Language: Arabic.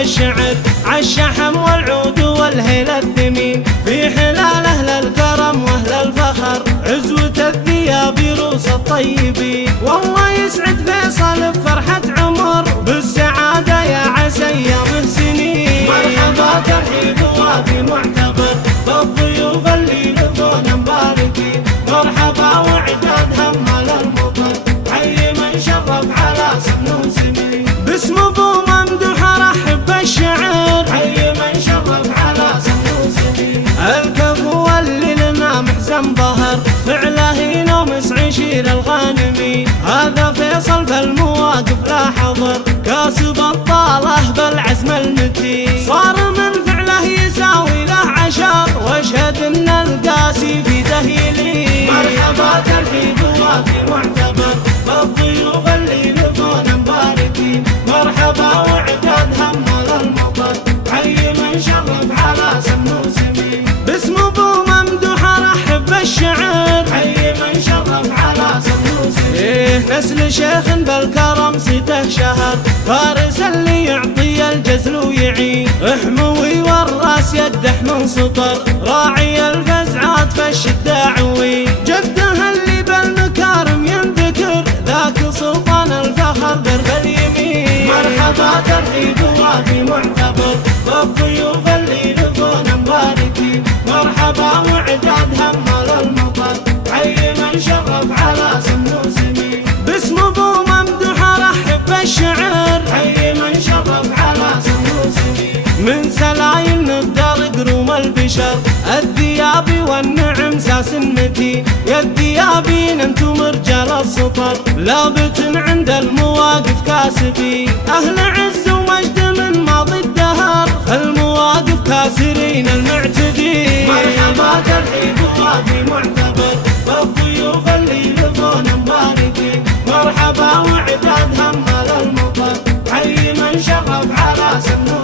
الشعر عالشحم والعود والهيل الثمين، في حلال أهل الكرم وأهل الفخر عزوة الثياب روس الطيبين. والله يسعد فيصل بفرحة عمر بالسعادة يا عسى أيامه سنين. مرحبا ترحيب وافي معتبر بالضيوف اللي لفونا مباركين، مرحبا وعداد همال المطر حي من شرف على سن وسمين. باسم ابو ممدوح ارحب بالشعر حي من شرف على سن وسمين. الكفو اللي لنا محزن ظهر فعله نومس عشير الغانمي، هذا فيصل في المواقف لا حضر كاسب الطاله بالعزم المتين. صار من فعله يساوي له عشر واشهد ان القاسي في دهيلي. مرحبا ترحيب وافي معتبر بالضيوف اللي لفونا مباركين، مرحبا وعداد همال المطر حي من شرف على سن وسمين. باسم ابو ممدوح ارحب بالشعر حي من شرف على سن وسمين. نسل شيخ بالكرم صيته شهر فارس اللي يعطي الجزل ويعين، حموي والراس يقدح من سطر راعي الفزعات في الشداعوي، جده اللي بالمكارم ينذكر ذاك سلطان الفخر درب اليمين. مرحبا ترحيب وافي معتبر بالضيوف اللي لفونا مباركين، مرحبا وعداد همال المطر حي من شرف على سن وسمين. باسم ابو ممدوح ارحب بالشعر حي من شرف على سن وسمين. من سلايل نقدر قروم البشر الذيابي والنعم ساس متين، يا الذيابين انتم رجال السطر لابت عند المواقف كاسبين، اهل عز ومجد من ماضي الدهر المواقف كاسرين المعتدين. مرحبا ترحيب وافي معتبر بالضيوف اللي لفونا مباركين، مرحبا وعداد همال المطر حي من شرف على سن